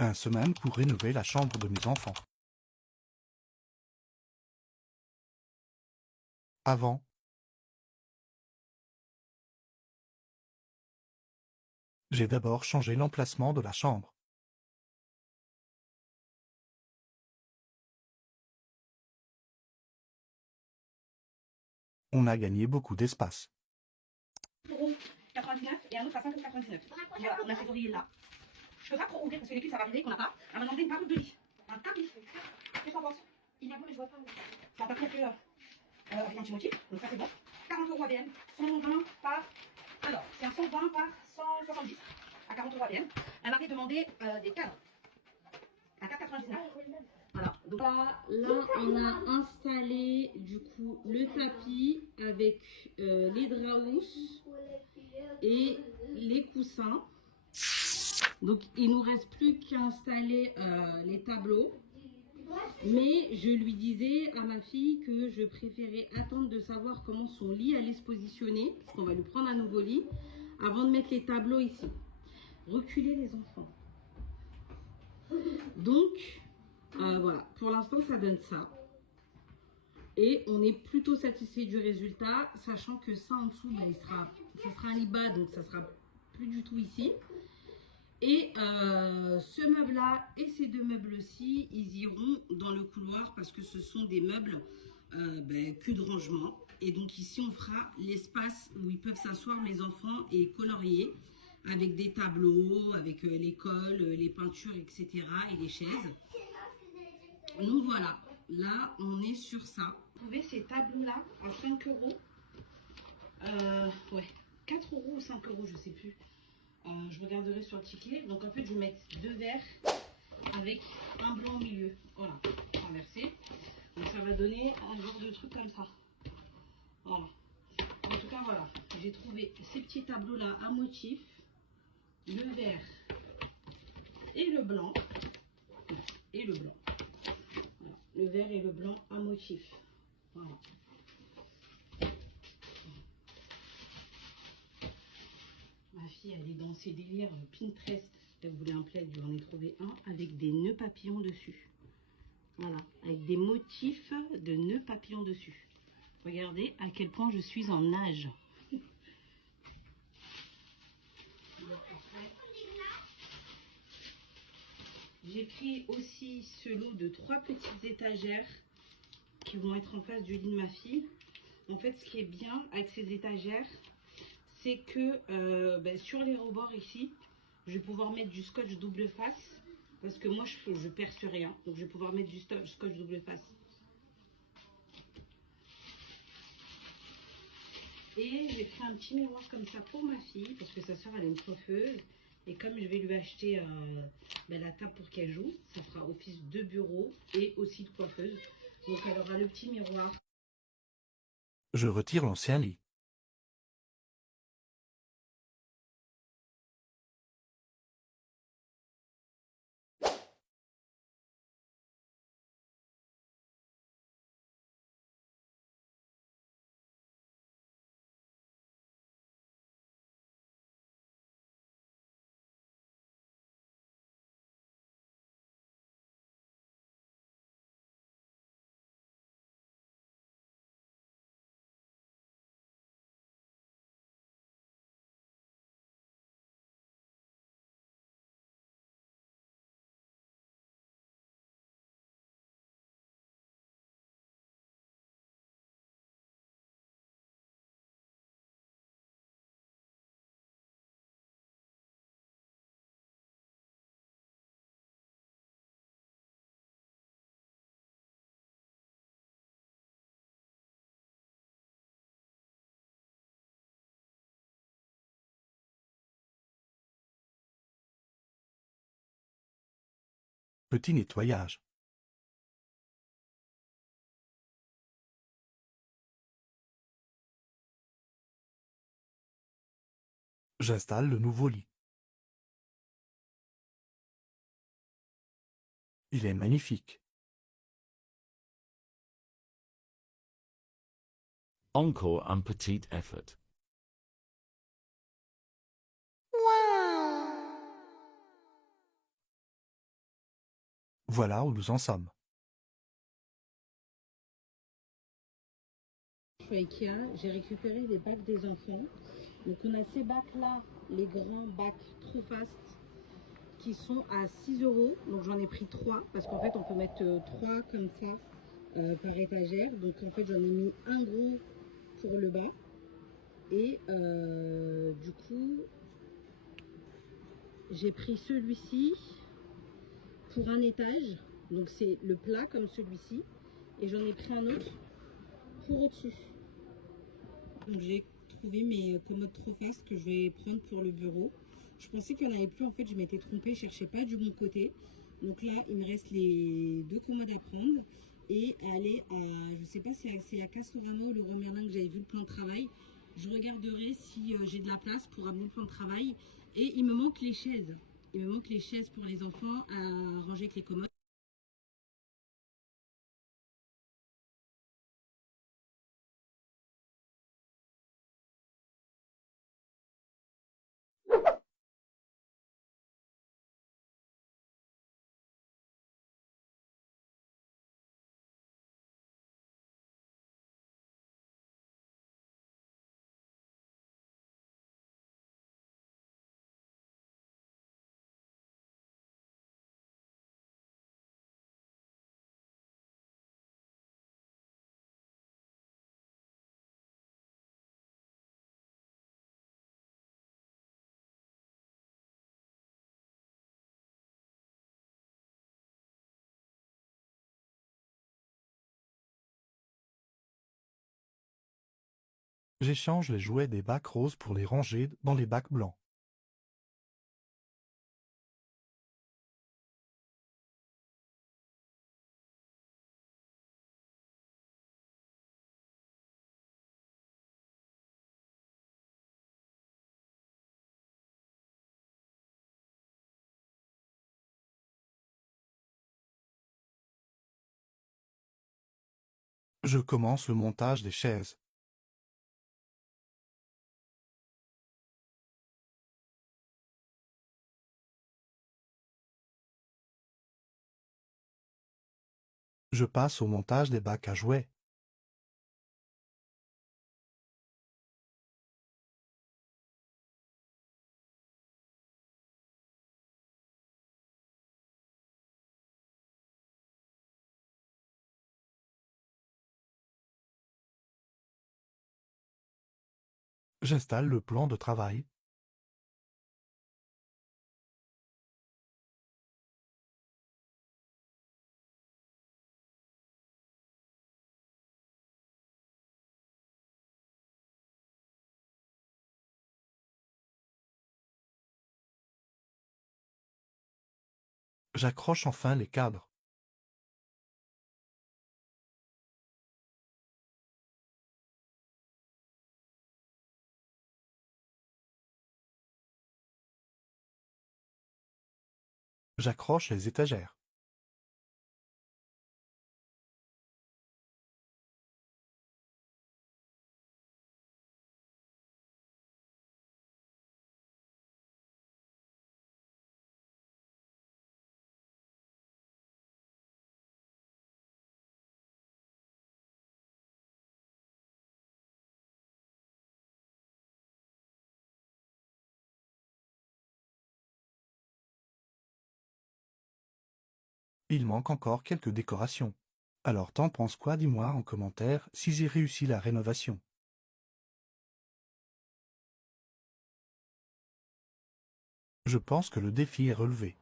1 semaine pour rénover la chambre de mes enfants. Avant, j'ai d'abord changé l'emplacement de la chambre. On a gagné beaucoup d'espace. 99 et un autre à 5,99 €. Voilà, on a ces oreillers là. Je peux pas trop ouvrir parce que les cuisses ça va arriver qu'on n'a pas. Elle m'a demandé une parure de lit. Un tapis. Qu'est-ce que t'en penses? Il est beau mais je vois pas. C'est un tapis un peu avec un petit motif, donc ça c'est bon. 40 € ABM, 120 par. Alors, c'est un 120 par 170 à 40 € ABM. Elle m'avait demandé des cadres à 4,99 €. Voilà, donc Là, on a installé du coup le tapis avec les draps et les coussins. Donc il nous reste plus qu'à installer les tableaux. Mais je lui disais à ma fille que je préférais attendre de savoir comment son lit allait se positionner, parce qu'on va lui prendre un nouveau lit, avant de mettre les tableaux ici. Reculer les enfants. Donc voilà, pour l'instant ça donne ça. Et on est plutôt satisfait du résultat, sachant que ça en dessous, bah, ça sera un lit bas, donc ça sera plus du tout ici. Et ce meuble-là et ces deux meubles-ci, ils iront dans le couloir parce que ce sont des meubles cul de rangement. Et donc ici, on fera l'espace où ils peuvent s'asseoir, mes enfants, et colorier avec des tableaux, avec l'école, les peintures, etc. et les chaises. Donc voilà, là, on est sur ça. Vous trouvez ces tableaux-là à 5 €. Ouais, 4 € ou 5 €, je sais plus. Je regarderai sur le ticket. Donc en fait, je vais mettre deux verres avec un blanc au milieu. Voilà, renversé. Donc ça va donner un genre de truc comme ça. Voilà. En tout cas, voilà. J'ai trouvé ces petits tableaux-là à motif. Le vert et le blanc. Et le blanc. Voilà. Le vert et le blanc à motif. Voilà. Ma fille, elle est dans ses délires Pinterest. Elle voulait un plaid, je lui en ai trouvé un avec des nœuds papillons dessus. Voilà, avec des motifs de nœuds papillons dessus. Regardez à quel point je suis en nage. J'ai pris aussi ce lot de 3 petites étagères qui vont être en face du lit de ma fille. En fait, ce qui est bien avec ces étagères, c'est que sur les rebords ici, je vais pouvoir mettre du scotch double face. Parce que moi, je perce rien. Donc, je vais pouvoir mettre du scotch double face. Et j'ai pris un petit miroir comme ça pour ma fille. Parce que sa soeur, elle est une coiffeuse. Et comme je vais lui acheter la table pour qu'elle joue, ça fera office de bureau et aussi de coiffeuse. Donc, elle aura le petit miroir. Je retire l'ancien lit. Petit nettoyage. J'installe le nouveau lit. Il est magnifique. Encore un petit effort. Voilà où nous en sommes. Je suis à Ikea, j'ai récupéré les bacs des enfants. Donc on a ces bacs-là, les grands bacs True Fast, qui sont à 6 euros. Donc j'en ai pris 3 parce qu'en fait on peut mettre 3 comme ça par étagère. Donc en fait j'en ai mis un gros pour le bas. Et du coup j'ai pris celui-ci pour un étage. Donc c'est le plat comme celui-ci. Et j'en ai pris un autre pour au-dessus. Donc j'ai trouvé mes commodes True Fast que je vais prendre pour le bureau. Je pensais qu'il n'y en avait plus, en fait je m'étais trompée, je cherchais pas du bon côté. Donc là il me reste les 2 commodes à prendre et à aller à, je sais pas si c'est à Castorama ou le Merlin que j'avais vu le plan de travail. Je regarderai si j'ai de la place pour amener le plan de travail. Et il me manque les chaises. Il me manque les chaises pour les enfants à ranger avec les commodes. J'échange les jouets des bacs roses pour les ranger dans les bacs blancs. Je commence le montage des chaises. Je passe au montage des bacs à jouets. J'installe le plan de travail. J'accroche enfin les cadres. J'accroche les étagères. Il manque encore quelques décorations. Alors t'en penses quoi, dis-moi en commentaire si j'ai réussi la rénovation. Je pense que le défi est relevé.